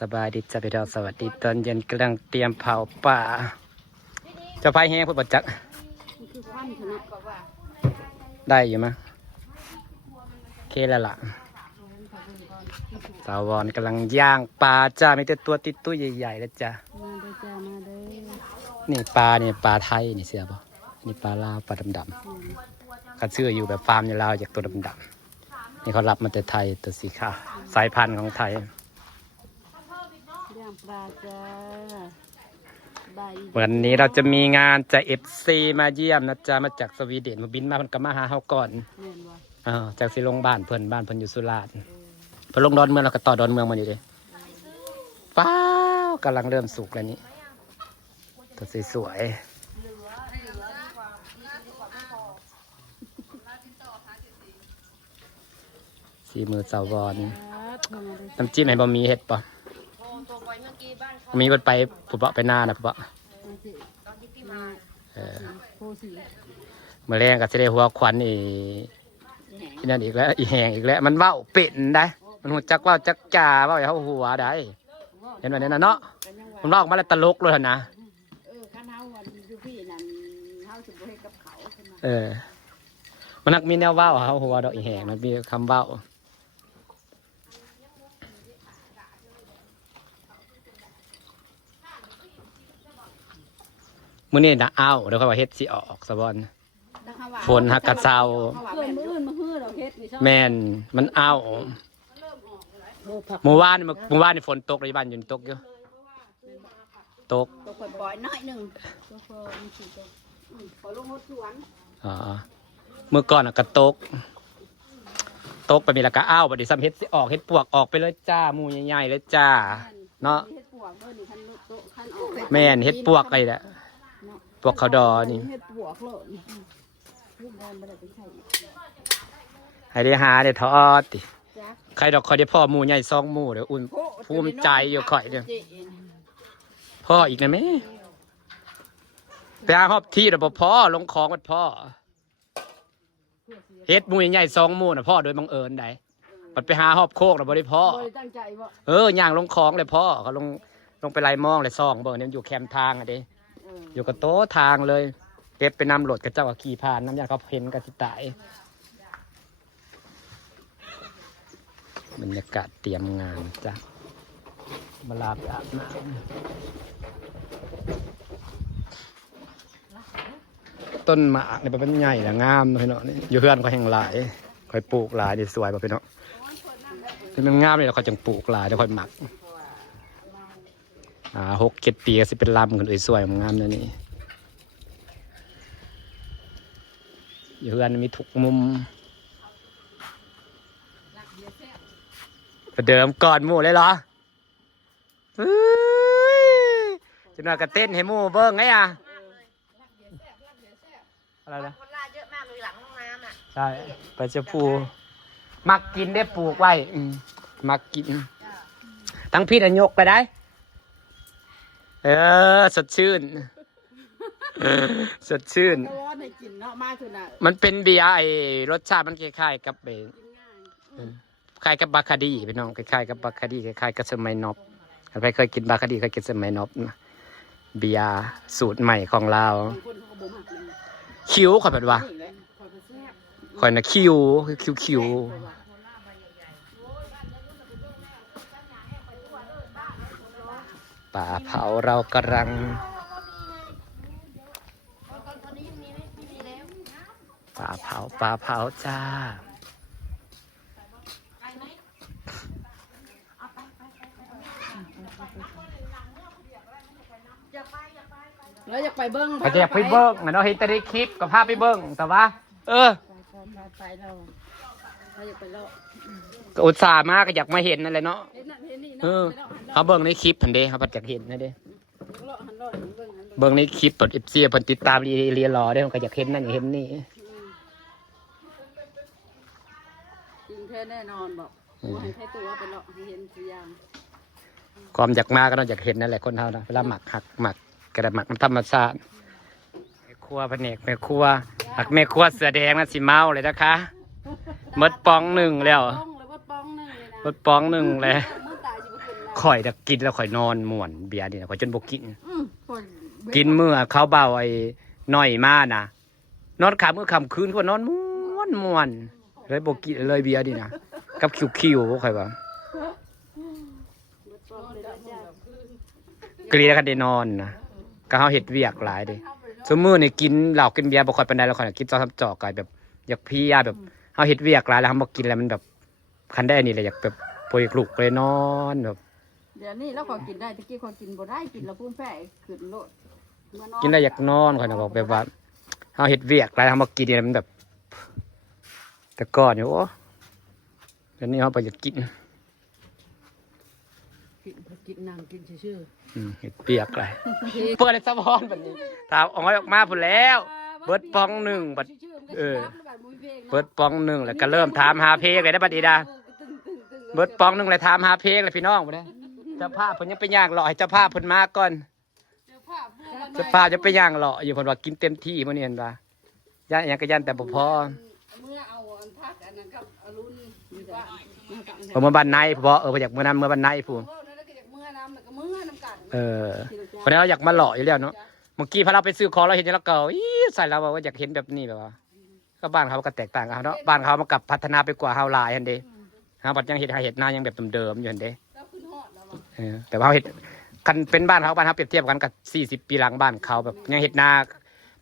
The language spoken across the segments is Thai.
สบายดีจ้าพี่น้องสวัสดีตอนเย็นกำลังเตรียมเผาป่าจะพายแห้งพูดบัดจักได้อยู่มั้ยโอเคแล้วล่ะสาววอนกำลังย่างปลาจ้ามีแต่ตัวติดตู้ใหญ่ๆแล้วจ้านี่ปลาเนี่ยปลาไทยนี่เสียบ่นี่ปลาลาวปลาดำๆเขาชื่ออยู่แบบฟาร์มอยู่ลาวจากตัวดำๆนี่เขารับมาแต่ไทยตัวสีขาวสายพันธุ์ของไทยวันนี้เราจะมีงานจากFCมาเยี่ยมนะจ๊ะมาจากสวีเดนมาบินมาเพิ่นก็มาหาเฮาก่อนจากสิลงบ้านเพิ่นอยู่สุราษฎร์เพิ่นลงดอนเมืองแล้วก็ต่อดอนเมืองมานี่เด้ป้าวกำลังเริ่มสุกแล้วนี่ตัวสวยๆสีมือสาววอนน้ำจิ้มให้บ่มีเห็ดป่ะมีคนไปผู้เปาะไปหน้านะผู้เปาะเมื่อแรงก็จะได้หัวควันอีนั่นอีกแล้วอีแหงอีกแล้วมันเว้าเป็ดได้มันหัวจักว่าจักจ่าเว้าอย่าเขาหัวได้เห็นไหมเนี่ยนะเนาะมันเล่าออกมาแล้วตลกเลยนะมันนักมีแนวเว้าเขาหัวดอกอีแหงมันมีคำเว้ามื้อนี้นะอ้าวเดี๋ยวเขาว่าเฮ็ดสิออกสะบอนฝนฮักกะเซาแม่นมันอ้าวเมื่อวานนี่ฝนตกในบ้านอยู่ตกอยู่ตกปล่อยน้อยนึงอ๋อเมื่อก่อนก็ตกไปมีแล้วก็อ้าวบัดนี้ซ้ำเฮ็ดสิออกเฮ็ดปวกออกไปเลยจ้าหมู่ใหญ่ๆเลยจ้าเนาะแม่นเฮ็ดปวกไอ้แหละพวกเขาดอนี่ให้ได้หาได้ทอดติใครดอกคอยได้พ่อหมูใหญ่ซองหมูเดี๋ยวอุ่นภูมิใจอยู่ข่อยเดี๋ยวพ่ออีกนะแม่ไปหาหอบที่เดี๋ยวพ่อลงคลองวัดพ่อเฮ็ดหมูใหญ่ซองหมูน่ะพ่อโดยบังเอิญได้มันไปหาหอบโคกแล้วบ่ได้พ่อย่างลงคลองเลยพ่อเขาลงไปไล่มองเลยซองบ่เนี่ยอยู่แคมทางอ่ะดิอยู่กับโต๊ะทางเลยเก็บไปนำรถกับเจ้าขี่ผ่านน้ำยาเขาเพ้นกับสิตายบรรยากาศเตรียมงานจ้ะมาลาไปอาบน้ำต้นหมากเนี่ยเป็นใหญ่และงามเลยเนาะนี่อยู่เพื่อนเขาแห่งหลายคอยปลูกหลายดีสวยป่ะพี่เนาะที่มันงามเลยเราคอยจังปลูกหลายเดี๋ยวคอยหมัก6-7 ปีก็สิเป็นลำกันสวยงามเลยนี่อยู่เพื่อนมีทุกมุมประเดิมก่อนหมู่เลยเหรอจะน่ากระเต้นให้หมู่เบิ้งไงอ่ะอะไรนะคนลาเยอะมากเลยหลังห้องน้ำอ่ะใช่ไปเจ้าภูมักกินได้ปลูกไว้มักกินตั้งพี่นายกไปได้สดชื่นสดชื่นมันเป็นเบียร์ไอรสชาติมันคล้ายๆกับคล้ายกับบาคาร์ดีพี่น้องคล้ายๆกับบาคาร์ดีคล้ายๆกับสมัยนอบใครเคยกินบาคาร์ดีเคยกินสมัยนอบเบียร์สูตรใหม่ของเราคิ้วข่อยแบบว่าข่อยนะคิ้วป่าเผาเรากำลังป่าเผาจ้าเราอยากไปเบิ้งเราอยากไปเบิ้งเนาะเห็นแต่ในคลิปกับภาพไปเบิ้งแต่ว่าไปเราอยากไปแล้วก็อุตส่าห์มากก็อยากมาเห็นนั่นแหละเนาะเขาเบิ้งในคลิปผันเด้เขาอยากเห็นนะเด้เบิ้งในคลิปเอฟซีเพิ่นติดตามเรียนรอได้ก็อยากเห็นนั่นอยากเห็นนี่จริงแท้แน่นอนบอกให้ตัวไปเลาะให้เห็นตัวอย่างความอยากมาก็ต้องอยากเห็นนั่นแหละคนเท่านะเวลาหมักหักหมักกระดาษหมักน้ำธรรมชาติแม่ครัวพะเนกแม่ครัวหักแม่ครัวเสือแดงนะสิเมาเลยนะคะมดปองหนึ่งแล้วมดปองหนึ่งเลยค ข่อยแต่กินแล้วข่อยนอนม่วนเบียร์นี่นะข่อยจนบ่กิน คน กินมื้อเขาเบาไอ้น้อยมานะนอนค่ำมื้อค่ำคืนก็นอนม่วนเลยบ่กินเลยเบียร์นี่นะกับคิวๆข่อยว่าเกลียกันได้นอนนะก็เฮาเฮ็ดเวียกหลายเด้ซุมื้อนี่กินเหล้ากินเบียร์บ่ค่อยปานใดแล้วข่อยกิน2-3จอกก็แบบอยากเพลียแบบเฮาเฮ็ดเวียกหลายแล้วเฮาบ่กินแล้วมันแบบคันได้นี่แหละอยากแบบป่วยลุกเลยนอนแบบ เดี๋ยวนี้แล้วก็กินได้ตะกี้คนกินบ่ได้กินแล้วพุ่งแพ้ขึ้นโลด กินได้อยากนอนข่อยน่ะบอกแบบว่าเฮาเฮ็ดเวียกหลายเฮาบ่กินนี่มันแบบ แต่ก่อนอยู่โอ้เดี๋ยวนี้เฮาบ่อยากกิน กินนางกินชื่อ เฮ็ดเวียกหลายเปิดเลยสะพอนบัดนี้ถ้าออกมาพุ่นแล้ว เบิดปองหนึ่งบัดเบิดปองหนึ่งแล้วก็เริ่มถามหาเพลงเลยได้บัดนี้ดาเบิดปองหนึ่งเลยถามหาเพลงเลยพี่น้องบ่ได้เจ้าภาพเพิ่นยังไปย่างรอให้เจ้าภาพเพิ่นมาก่อนเจ้าภาพจะไปย่างรออยู่เพิ่นว่ากินเต็มที่มื้อนี้เห็นป่ะย่านหยังก็ย่านแต่บ่พอ เมื่อเอาอันพักอันนั้นกับอรุณอยู่ว่า เมื่อบ้านในบ่บ่อยากมื้อนั้นเมื่อบ้านในพู้น นั่นก็อยากเมื่อน้ำก็เมื่อน้ำกัน เพราะนั้นเราอยากมาหล่ออยู่แล้วเนาะเมื่อกี้พอเราไปซื้อของเราเห็นแล้วก็ใส่เราว่าอยากเห็นแบบนี้แบบว่าก็บ้านเขาก็แตกต่างกันเนาะบ้านเขามันกับพัฒนาไปกว่าเฮาหลายอันเด้ฮะบัดยังเห็ดนายังแบบเดิมๆอยู่อันเด้แต่ว่าเห็ดกันเป็นบ้านเขาเปรียบเทียบกันกับ40 ปีหลังบ้านเขาแบบยังเห็ดนา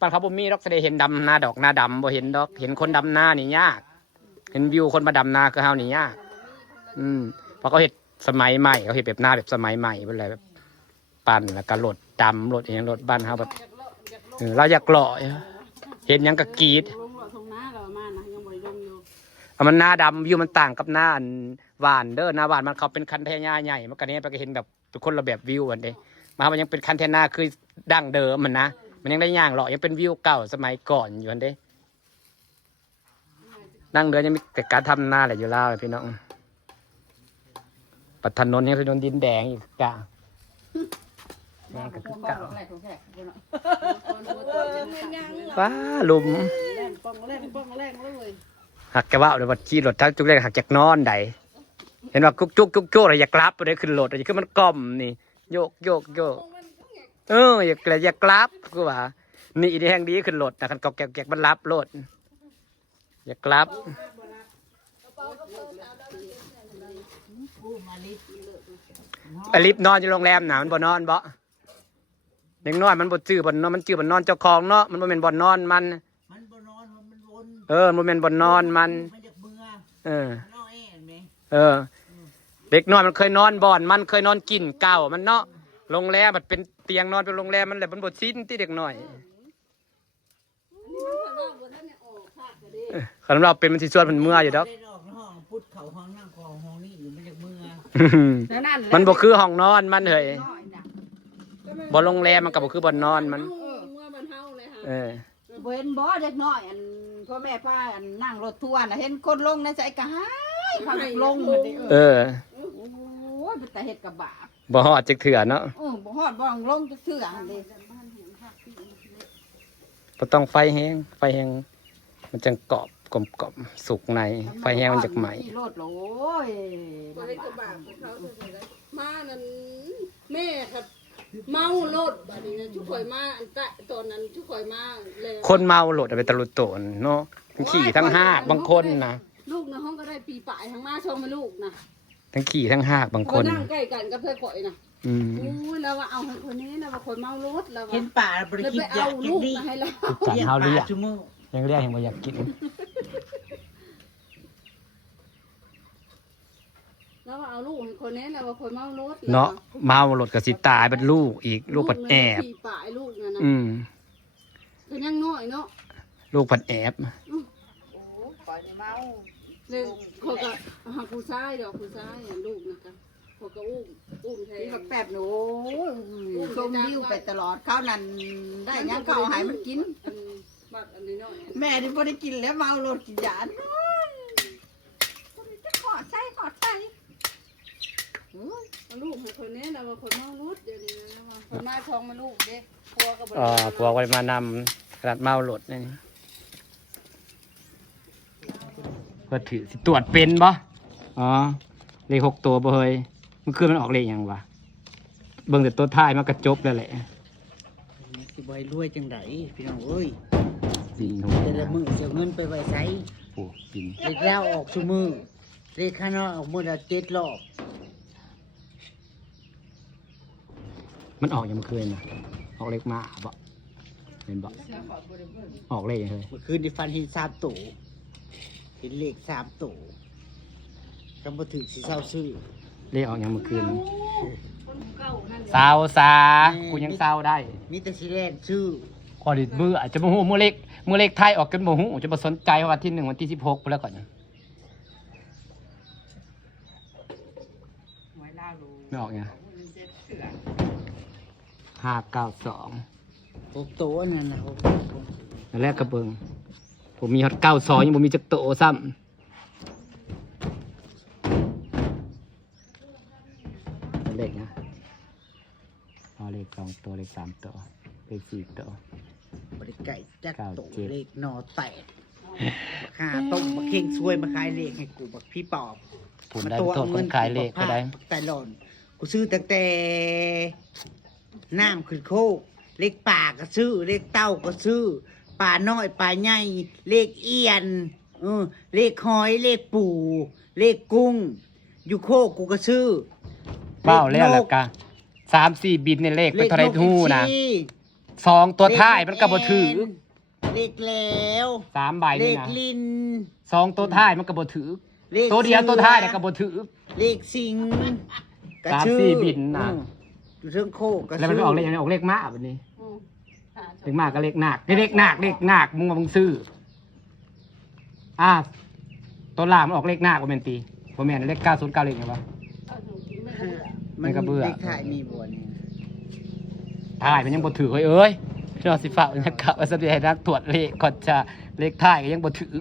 บ้านเขาบ่มีดอกแสดงเห็นดำนาดอกนาดำบ่เห็นดอกเห็นคนดำนานี่ยากเห็นวิวคนมาดำนาคือเฮานี่ยากเพราะเขาเห็ดสมัยใหม่เขาเห็ดแบบนาแบบสมัยใหม่เป็นอะไรแบบปั่นแล้วก็รถดำรถอย่างรถบ้านเขาแบบเราอยากหล่อเห็นยังกะกรีดมันหน้าดำวิวมันต่างกับหน้าหวานเด้อหน้าหวานมันเขาเป็นคันแท่หญ้าใหญ่มันก็นี้ไปก็เห็นแบบเป็นคนละแบบวิวอันเด้มามันยังเป็นคันแท่หน้าคือดั้งเดิมมันนะมันยังได้ย่างหล่อยังเป็นวิวเก่าสมัยก่อนอยู่อันเด้ดั้งเดิมยังมีแต่การทำหน้าอะไรอยู่แล้วพี่น้องปัดถนนยังถนนดินแดงอีกกะว้าลุมหักแกว่าเดี๋ยววัดขี่รถทั้งจุกแรกหักจากนอนใดเห็นว่ากุ๊กจุกจุกจุกอะไรอยากกลับไปได้ขึ้นรถอะไรขึ้นมันกล่อมนี่โยกอยากกลับกูว่านี่อีแห่งดีขึ้นรถนะคันกอกแกกมันรับรถอยากกลับอลิฟนอนอยู่โรงแรมหนามันบ่นอนบ่เด็กน้อยมันบ่จื้อบ่นอนมันจื้อบ่นอนเจ้าของเนาะมันบ่แม่นบ่นอนมันบ่นอนมันวนมันแม่นบ่นอนมันเด็กน้อยมันเคยนอนบ่อนมันเคยนอนกินเก่ามันเนาะโรงแรมมันเป็นเตียงนอนเป็นโรงแรมมันแหละมันบ่ชินที่เด็กน้อยคันเราเป็นมันสิชวนมันเมื่ออยู่ดอกมันบ่คือห้องนอนมันเฮ้ยบ่โรงแรมมันก็บ่คือบ่นอนมันเว้นบ่เด็กน้อยอันพ่อแม่ป้าอันนั่งรถทัวร์น่ะเห็นคนลงในใจก็หายพังลงเหมือนดิโอ้ยแต่เฮ็ดกับบาปบ่ฮอดจักเถื่อเนาะบ่ฮอดบ่ลงจักเถื่อหั่นเด้บ่ต้องไฟแห้งมันจังกรอบกลมๆสุกในไฟแห้งมันจักไหมโลดโอ้ยบ่เฮ็ดกับบาปเขามานั่นแม่ครับเมาโลดบัดนี้นะชุกข่อยมาอันตอนนั้นชุกข่อยมาแล้วคนเมาโลดเอาไปตะลุโตนเนาะทั้งขี่ทั้งหากบางคนนะลูกนะห้องก็ได้ปีป่ายทั้งมาชมมาลูกนะทั้งขี่ทั้งหากบางคนนั่งใกล้กันกับเพื่อนข่อยนะอู้แล้วว่าเอาคนนี้นะว่าคนเมารถแล้วเห็นป่าบริกิจอยากกินดีให้เราจันเฮาเรียกยังเรียกยังบ่อยากกินแล้วว่าเอาลูกคนนี้นะว่าคนเมารถเนาะเมารถก็สิตายเป็นลูกอีกลูกปัดแอบปีป่ายลูกนะก็ยังน้อยเนาะลูกปัดแอบโอ้ปล่อยเมาเลยเขาก็หาผู้ชายเดี๋ยวผู้ชายลูกนะคะเขาก็อุ้มแทนแบบแป๊บหนูชมวิวไปตลอดข้าวนั้นได้ยังข้าวหายมันกินบัดอันนี้น้อยแม่ที่พอได้กินแล้วเมารถกินยาจะขอใส่ลูกให้คนนี้นะว่าคนเมารถเดี๋ยวนี้นะว่าคนมาท้องมาลูกเด็กพัวกับบริพัวก็มานำขนาดเมารถนี่เพื่อถือสิตรวจเป็นบ่เลข6 ตัวบ่เฮ้ย มันคือมันออกเลขยังวะเบิ่งแต่ตัวท้ายมันก็จบแล้วแหละ สิบ่ให้รวยจังไดพี่น้องเอ้ย ปีนหู แต่ละมื้อสิเอาเงินไปไว้ไส โอ้ปีน เลขแล้วออกซุมื้อเลขข้างนอกออกมื้อละ7รอบ มันออกยังมันเคยนะออกเลขมาบ่เห็นบ่ออกเลขยังเลย เมื่อคืนที่ฟันเห็น3ตัวเห็นเลข3ตัวก็บ่ถึงสิเซาซื้อ เลขออกยังเมื่อคืนเศร้าซากูยังเศร้าได้ มีแต่สิแล่นซื้อ ขอดิเบื่อจะบ่ฮู้มื้อเลขไทยออกกันบ่ฮู้จะบ่สนใจว่าวันที่1วันที่16ไปแล้วก่อนไม่ออกไง592 6ตัวนั่นน่ะ อันแรกกระเบิงผมมีฮอต92ยังบ่มีจักโตซ้ำเป็นเลขนะเอาเลข2ตัวเลข3ตัวเลข4ตัว บริไก่จักโต 97 เลขนอแตกบักหาต้มบักเข่งช่วยมาขายเลขให้กูบักพี่ปอบ ผมได้โทษคนขายเลขก็ได้ แต่หล่นกูซื้อตั้งแต่น้ำขึ้นโคกเลขป่าก็ซื้อเลขเต้าก็ซื้อป่าน้อยป่าใหญ่เลขเอียนเลขหอยเลขปูเลขกุ้งอยู่โคกกูก็ซื้อ เป้าแล้วล่ะกะ3-4 บินในเลขไปเท่าไรทู่นะ เลข 2ตัวท้ายมันก็บ่ถือ เลขแล้ว 3ใบ เล นี่ ข นะ ลิน 2ตัวท้ายมันก็บ่ถือ เลข ตัวเดียวตัวท้ายน่ะก็บ่ถือ เลขสิงกระ 3-4 ชื่อ บินน่ะ อยู่เรื่องโคกกระ แล้วมัน ชื่ ออกเลขยังไงออกเลขม้าแบบนี้ เลขมากก็เลขนาคเลขนาคมึงมามึงซื้อตัวล่างมันออกเลขนาคว่าแมนตีว่าแมนเลข909เลขไงวะ มัน กระเบื้อ เลขถ่ายมีบัวนี่ ถ่ายมันยังบ่ถือเอ้ยเราสิฝากนะครับว่าสัปดาห์นักตรวจเลขก่อนจะเลขถ่ายก็ยังบ่ถือ